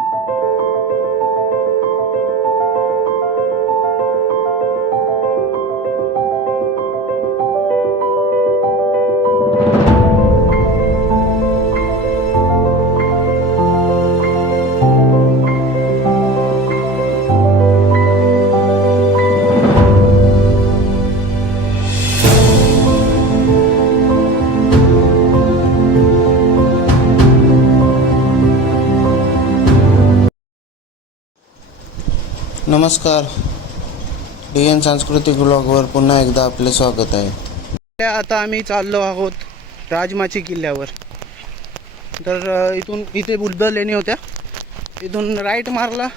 you नमस्कार. D N सांस्कृतिक ब्लॉगवर पुन्हा एकदा आपले स्वागत आहे. आता आम्ही चाललो आहोत राजमाची किल्ल्यावर. तर इथून इथे बुद्ध लेणी होत्या. इथून राईट मारला.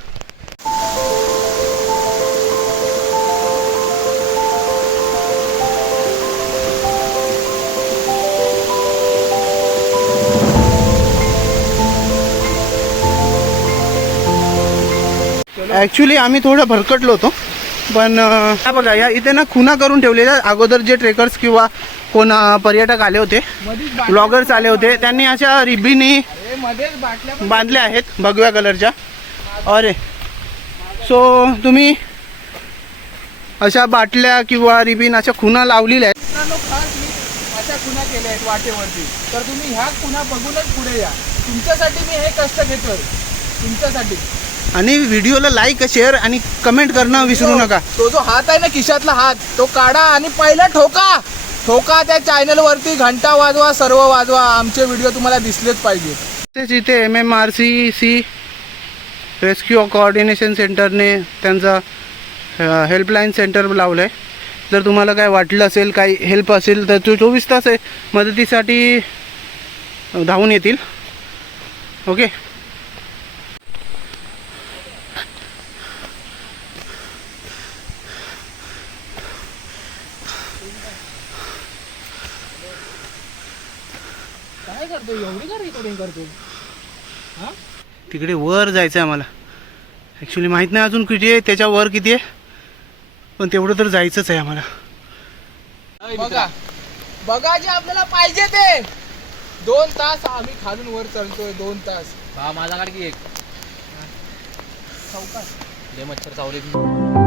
ॲक्च्युली आम्ही थोडं भरकटलो होतो. पण हा बघा या इथे ना खुना करून ठेवलेल्या अगोदर जे ट्रेकर्स किंवा कोण पर्यटक आले होते ब्लॉगर्स आले होते त्यांनी अशा रिबीनी बांधल्या आहेत भगव्या कलरच्या. अरे. सो तुम्ही अशा बाटल्या किंवा रिबीन अशा खुना लावलेल्या आहेत. अशा खुणा केल्या आहेत वाटेवरती. तर तुम्ही ह्या खुणा बघूनच पुढे या. तुमच्यासाठी मी हे कष्ट घेतोय. तुमच्यासाठी. आणि व्हिडिओला लाईक शेअर आणि कमेंट करणं विसरू नका. तो जो हात आहे ना खिशातला हात तो काढा आणि पहिला ठोका. ठोका त्या चॅनल वरती घंटा वाजवा सर्व वाजवा. आमचे व्हिडिओ तुम्हाला दिसलेच पाहिजे. तेच इथे M M R C C rescue coordination सेंटरने त्यांचा हेल्पलाईन सेंटर लावलं आहे जर तुम्हाला काय वाटलं असेल काही हेल्प असेल तर तो चोवीस तास आहे. मदतीसाठी धावून येतील. ओके काय करतो एवढी का रेकॉर्डिंग करतो तिकडे वर जायचं आहे आम्हाला. ॲक्च्युली माहीत नाही अजून किती आहे त्याच्या वर किती आहे. पण तेवढं तर जायचंच आहे आम्हाला. बघा. बघा जे आपल्याला पाहिजे ते. दोन तास आम्ही खालून वर चढतोय दोन तास. हा माझा की एक? लय मच्छर चावले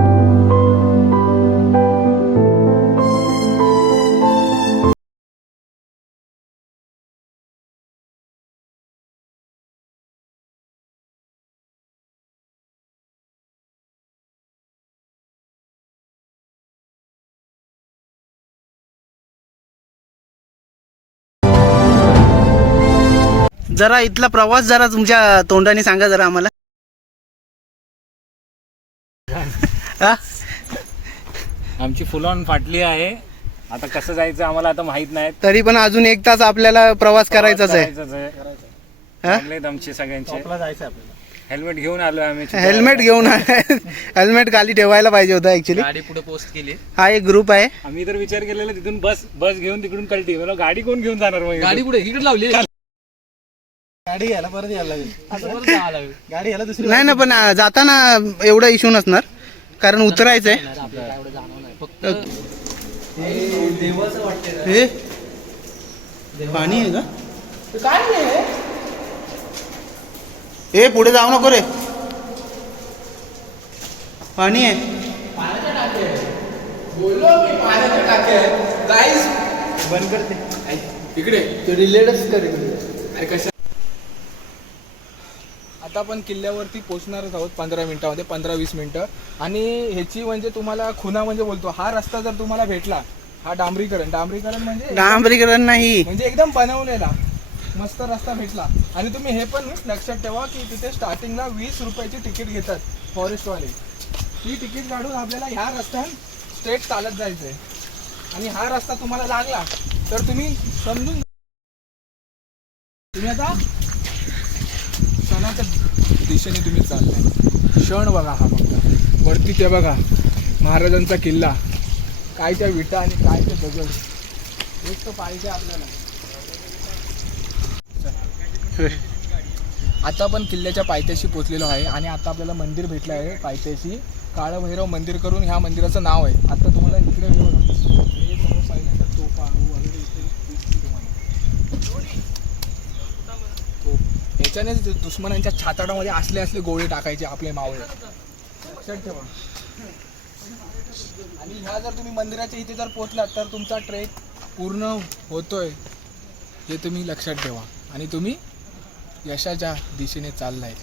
जरा इथला प्रवास जरा तुमच्या तोंडाने सांगा जरा आम्हाला. हा? आमची फुल ऑन फाटली आहे. आता कसं जायचं आम्हाला आता माहीत नाही. तरी पण अजून एक तास आपल्याला प्रवास करायचाच आहे. हा? आहे आमचे सगळ्यांचे. हेल्मेट घेऊन आलो आम्ही. हेल्मेट घेऊन हेल्मेट खाली ठेवायला पाहिजे होतं ऍक्च्युली गाडी पुढे पोस्ट केली. हा एक ग्रुप आहे. आम्ही तर विचार केलेला तिथून बस बस घेऊन तिकडून कळटी मला गाडी कोण घेऊन जाणार मग गाडी पुढे इकडे लावली. गाडी घ्यायला परत यायला लागेल. गाडी याला दुसरी नाही ना पण जाताना एवढा इश्यू नसणार. कारण उतरायचंय. हे पाणी आहे का? काय नाही ए पुढे जाऊ नको रे. पाणी आहे. बंद करते. इकडे. तो रिलेटच कर अरे कशा आता आपण किल्ल्यावरती पोहोचणारच आहोत पंधरा मिनिटामध्ये पंधरा वीस मिनिटं. आणि ह्याची म्हणजे तुम्हाला खुना म्हणजे बोलतो हा रस्ता जर तुम्हाला भेटला हा डांबरीकरण. डांबरीकरण म्हणजे डांबरीकरण नाही. म्हणजे एकदम बनवलेला मस्त रस्ता भेटला. आणि तुम्ही हे पण लक्षात ठेवा की तिथे स्टार्टिंगला वीस रुपयाची तिकीट घेतात फॉरेस्टवाले. ती तिकीट काढून आपल्याला ह्या रस्त्यान स्ट्रेट चालत जायचंय. आणि हा रस्ता तुम्हाला लागला तर तुम्ही समजून तुम्ही आता दिशेने तुम्ही चालताय क्षण बघा हा बघा वरती ते बघा. महाराजांचा किल्ला. काय त्या विटा आणि काय ते दगड. एक तर पाहिजे आपल्याला. आता आपण किल्ल्याच्या पायथ्याशी पोचलेलो आहे आणि आता आपल्याला मंदिर भेटलं आहे पायथ्याशी. काळभैरव मंदिर करून ह्या मंदिराचं नाव आहे. आता तुम्हाला इकडे हे बघा. हे सर्व पहिल्यांदा तोफा दुश्मनांच्या छाताडामध्ये असले असले गोळे टाकायचे आपले मावळे. लक्षात ठेवा. आणि ह्या जर तुम्ही मंदिराच्या इथे जर पोहोचलात तर तुमचा ट्रेक पूर्ण होतोय हे तुम्ही लक्षात ठेवा. आणि तुम्ही यशाच्या दिशेने चाललाय.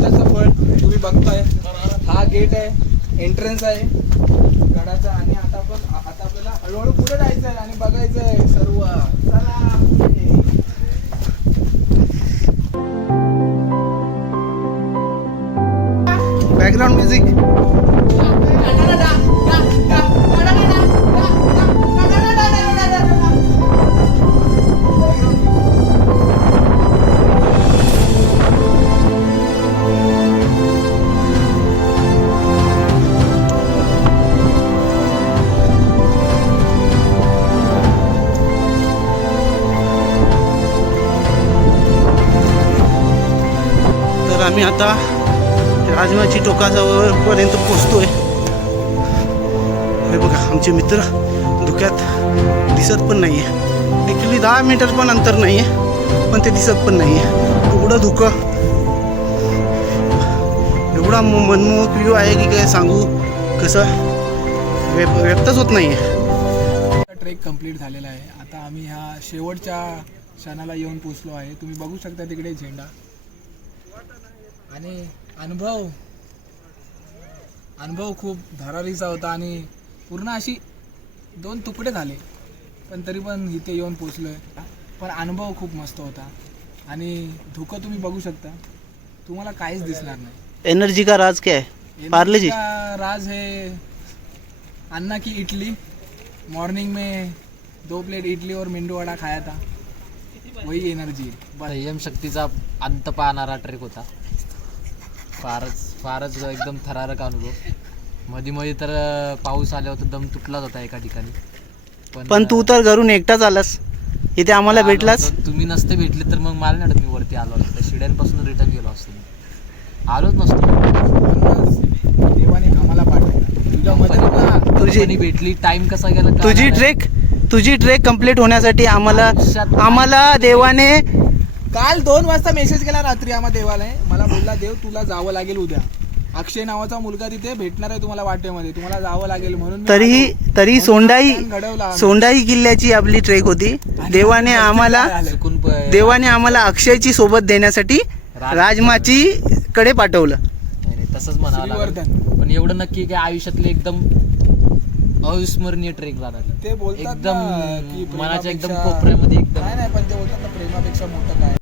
असल्याचं फळ तुम्ही बघताय. हा गेट आहे एंट्रन्स आहे. गडाचा आणि आता पण आता आपल्याला हळूहळू पुढे जायचं आहे आणि बघायचं आहे सर्व. चला. बॅकग्राऊंड म्युझिक मी आता राजमाची टोकाजवळ पर्यंत पोचतोय. हे बघा आमचे मित्र धुक्यात दिसत पण नाही आहे ॲक्च्युली दहा मीटर पण अंतर नाही आहे पण ते दिसत पण नाही आहे एवढं धुकं. एवढा मनमोहक व्ह्यू आहे की काय सांगू? कसं? व्य व्यक्तच होत नाही आहे ट्रेक कंप्लीट झालेला आहे. आता आम्ही ह्या शेवटच्या क्षणाला येऊन पोचलो आहे. तुम्ही बघू शकता तिकडे झेंडा. आणि अनुभव अनुभव खूप धरारीचा होता आणि पूर्ण अशी दोन तुकडे झाले. पण तरी पण इथे येऊन पोचलोय पण अनुभव खूप मस्त होता. आणि धुकं तुम्ही बघू शकता. तुम्हाला काहीच दिसणार नाही. एनर्जी का राज क्या है? पार्ले जी. राज है अन्ना की इडली. मॉर्निंग में दो प्लेट इडली और मेंदू वड़ा खाया था. वही एनर्जी बस. शक्तीचा अंत पाहणारा ट्रेक होता. फारच फारच एकदम थरारक अनुभव. मध्ये मध्ये तर पाऊस आला होता दम तुटलाच होता एका ठिकाणी. पण तू तर घरून एकटाच आलास. इथे आम्हाला भेटलास. तुम्ही नसते भेटले तर मग मला नाही मी वरती आलो असतो. शिड्यांपासून रिटर्न गेलो असतो मी. आलोच नसतो. देवाने आम्हाला पाठवला. तुझ्या मदतीला तुझी- भेटली टाइम कसा गेला तुझी. ट्रेक तुझी ट्रेक कंप्लीट होण्यासाठी आम्हाला आम्हाला देवाने काल दोन वाजता मेसेज केला रात्री आम्हा देवाला मला बोलला देव तुला जावं लागेल उद्या. अक्षय नावाचा मुलगा तिथे भेटणार आहे तुम्हाला वाटेमध्ये. तुम्हाला जावं लागेल म्हणून तरीही. तरी सोंडाई. सोंडाई किल्ल्याची आपली ट्रेक होती. देवाने आम्हाला देवाने आम्हाला अक्षयची सोबत देण्यासाठी राजमाची कडे पाठवलं. तसंच म्हणावं. पण एवढं नक्की की आयुष्यातले एकदम अविस्मरणीय ट्रेक राहणार ते बोलतात एकदम ना की मनाच्या एकदम प्रेमापेक्षा- कोपऱ्यामध्ये एकदम नाही नाही पण ते बोलतात ना प्रेमापेक्षा मोठं काय?